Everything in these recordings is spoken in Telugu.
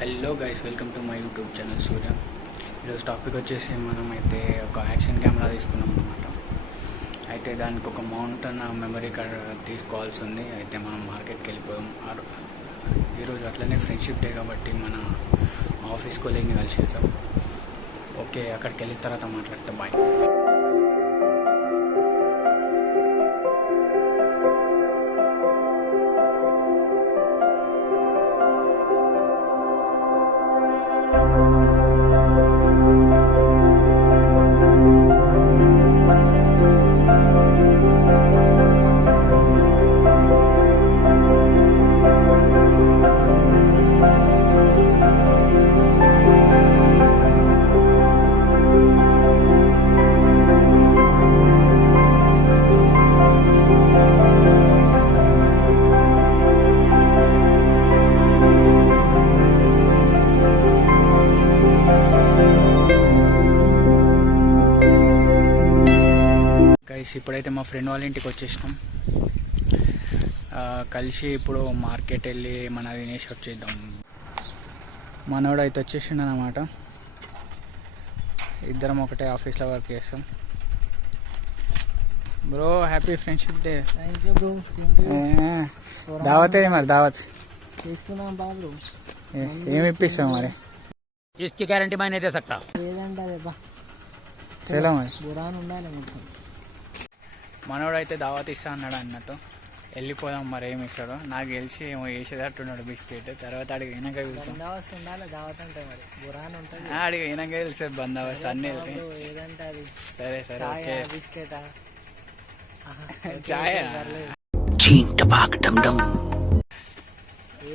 Hello guys, welcome to my YouTube channel Surya. ఈరోజు టాపిక్ వచ్చేసి మనమైతే ఒక యాక్షన్ కెమెరా తీసుకున్నాం అనమాట. అయితే దానికి ఒక మౌంటైన్ మెమరీ కార్డ్ తీసుకోవాల్సి ఉంది. అయితే మనం మార్కెట్కి వెళ్ళిపోయాం. ఈరోజు అట్లనే ఫ్రెండ్షిప్ డే కాబట్టి మన ఆఫీస్ కొలీగ్ని కలిసేసాం. ఓకే, అక్కడికి వెళ్ళిన తర్వాత మాట్లాడతాం. బాయ్. ఇప్పుడైతే మా ఫ్రెండ్ వాళ్ళ ఇంటికి వచ్చేసినాం. కలిసి ఇప్పుడు మార్కెట్ వెళ్ళి మన తినేసి వచ్చేద్దాం. మనోడు అయితే వచ్చేసిండు అన్నమాట. ఇద్దరం ఒకటే ఆఫీస్లో వర్క్ చేస్తాం. Bro, happy friendship day. Thank you bro. దావతే మరి దావత్ తీసుకున్నాం బా బ్రో. ఏమి ఇప్పిస్తాం మరి? इसकी गारंटी मैं नहीं दे सकता. ఏదంటే అదే బా. చలో మరి. బురాన్ ఉండాలి మొత్తం. మనోడు అయితే దావత్ ఇస్తా అన్నాడు అన్నట్టు. వెళ్ళిపోదాం, మరి ఏమి ఇస్తాడో. నాకు తెలిసి ఏమో వేసేటట్టున్నాడు బిస్కెట్. తర్వాత అడిగి వెనక చూసాం. బందోబస్తు ఉండాలి, దావత్ అంటే మరి బురాన్ ఉంటుంది. అడిగి వెనక తెలిసే బందోబస్తు అన్నీ వెళ్తే. ఏదంటే అది సరే సరే, ఓకే. బిస్కెటా చాయ్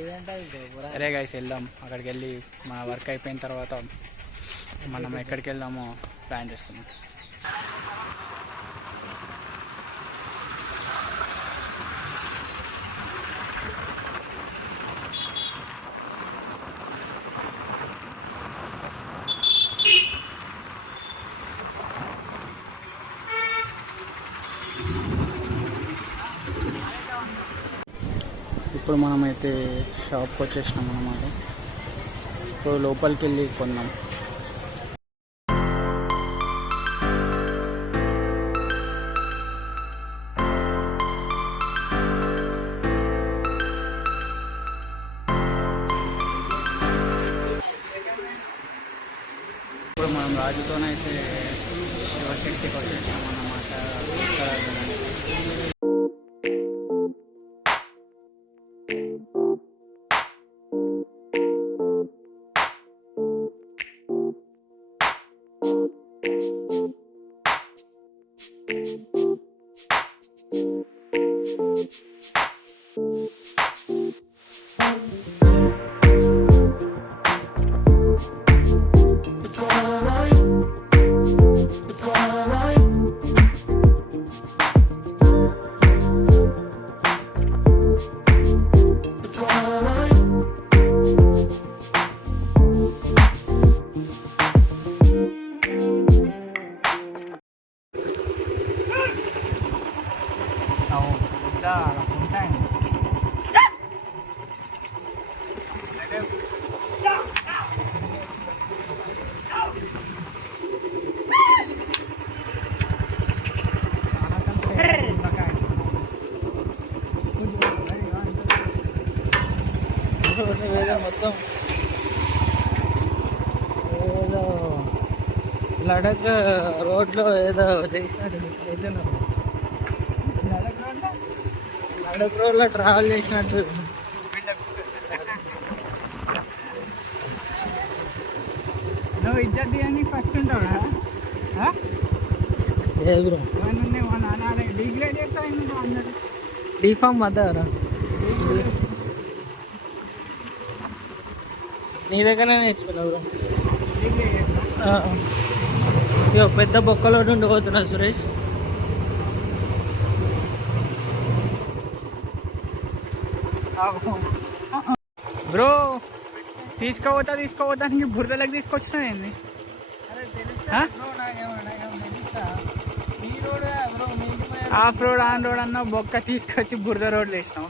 ఏదంటే అది బురాన్. సరే గైస్, వెళ్దాం. అక్కడికి వెళ్ళి మన వర్క్ అయిపోయిన తర్వాత మనం ఎక్కడికి వెళ్దామో ప్లాన్ చేసుకుందాం. ఇప్పుడు మనమైతే షాప్కి వచ్చేసినాం అన్నమాట. ఇప్పుడు లోపలికి వెళ్ళి కొన్నాం. ఇప్పుడు మనం రాజుతోనైతే శివశక్తికి వచ్చేసాం అన్నమాట. మొత్తం ఏదో లడక్ రోడ్లో ఏదో చేసినట్టు. లడక్ రోడ్లో ట్రావెల్ చేసినట్టు. నువ్వు ఇజ్జత్ అని ఫస్ట్ ఉంటావురా? ఏ బ్రో డిఫామ్ మదరా నీ దగ్గరనే నేర్చుకున్నావు బ్రో. ఇక పెద్ద బొక్కలో నుండి పోతున్నా సురేష్. బ్రో, తీసుకోవడానికి బురదలకు తీసుకొచ్చినా ఏంది? ఆఫ్ రోడ్ ఆన్ రోడ్ అన్న బొక్క తీసుకొచ్చి బురద రోడ్లు వేసినాం.